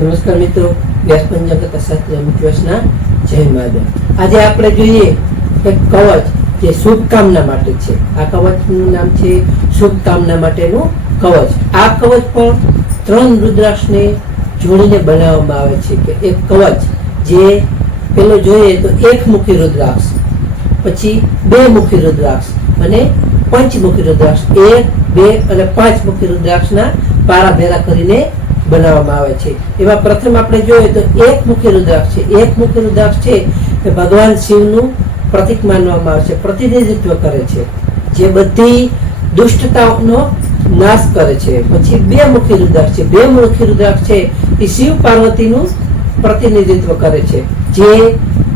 નમસ્કાર મિત્રો, વ્યાસ પંચાંગ શાસ્ત્ર મિત્રોના જય મહાદેવ. આજે આપણે જોઈએ કે કવચ જે શુભકામના માટે છે. આ કવચનું નામ છે શુભકામના માટેનું કવચ. આ કવચ પણ 3 રુદ્રાક્ષને જોડીને બનાવવામાં આવે છે. કે એક કવચ જે પેલો જોઈએ તો એકમુખી રુદ્રાક્ષ, પછી 2 મુખી રુદ્રાક્ષ અને પંચમુખી રુદ્રાક્ષ, 1, 2 અને 5 મુખી રુદ્રાક્ષના પારા ભેરા કરીને બનાવવામાં આવે છે. એમાં પ્રથમ આપણે જોઈએ તો એકમુખી રુદ્રાક્ષ છે. એકમુખી રુદ્રાક્ષ છે એ ભગવાન શિવનું પ્રતીક માનવામાં આવે છે, પ્રતિનિધિત્વ કરે છે, જે બધી દુષ્ટતાઓનો નાશ કરે છે. પછી 2 મુખી રુદ્રાક્ષ છે. 2 મુખી રુદ્રાક્ષ છે એ શિવ પાર્વતીનું પ્રતિનિધિત્વ કરે છે. જે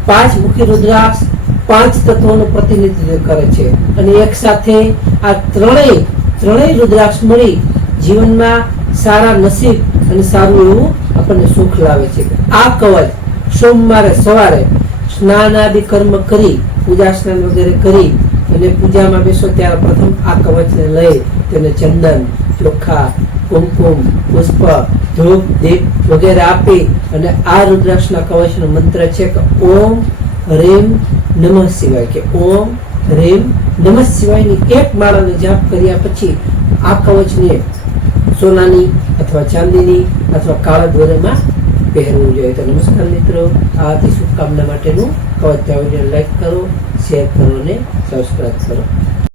5 મુખી રુદ્રાક્ષ 5 તત્વોનું પ્રતિનિધિત્વ કરે છે. અને એક સાથે આ ત્રણેય રુદ્રાક્ષ મળી જીવનમાં સારા નસીબ અને સારું એવું આપણને સુખ લાવે છે. આ કવચ સોમવારે સવારે સ્નાન આદિ કર્મ કરી, પૂજા સ્નાન વગેરે કરી અને પૂજામાં બેસો ત્યારે પ્રથમ આ કવચને લઈ તેને ચંદન, ચોખા, કુમકુમ, પુષ્પ, ધૂપ, દીપ વગેરે આપી અને આ રુદ્રાક્ષના કવચનો મંત્ર છે કે ઓમ હ્રીમ નમઃ શિવાય, કે ઓમ હ્રીમ નમઃ શિવાયની એક માળાનો જાપ કર્યા પછી આ કવચને સોનાની અથવા ચાંદીની અથવા કાળા દોરામાં પહેરવું જોઈએ. તો નમસ્કાર મિત્રો, આ હતી શુભકામના માટેનું કવચ. લાઈક કરો, શેર કરો અને સબસ્ક્રાઇબ કરો.